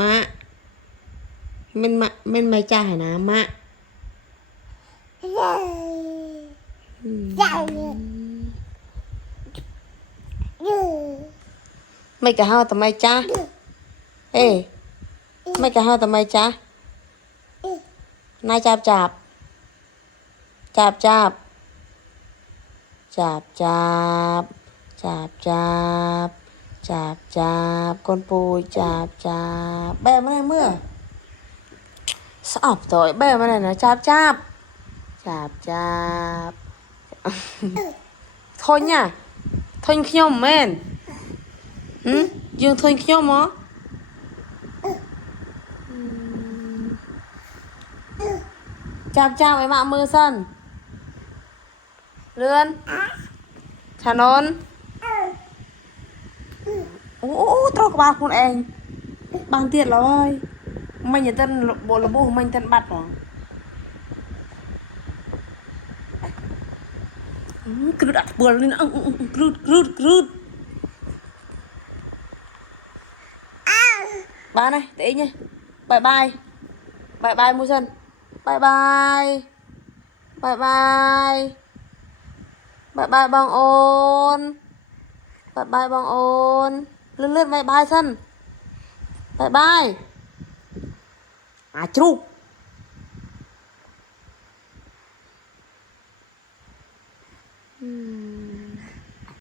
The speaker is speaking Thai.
มะมันมะมันไม่จ่ายนะมะไม่กะเฮาทำไมจ้าเอ้ไม่กะเฮาทำไมจ้านายจับจับจับจับจับจับจับจับจับจับคนปูจับจับแบมาได้เมื่อสอบต่อยแบมาได้นะจับจับจับจับทนเนี่ยทนขยมแม่นยังทนขยมเหรอจับจับไอ้มามือสั้นเลื่อนถนนโอ้ตรกบาคุณเองบางเตียดเลยไม่ยันตันโบระบุไม่ยันตันบัดหรอกรุดอัดเปลือกเลยนะกรุดกรุดกรุดบ้านnày tí nhá bye bye bye bye mua sân bye bye bye bye bye bye bang ôn bye bye bang ôn lướt lướt bye bye sân bye bye à chú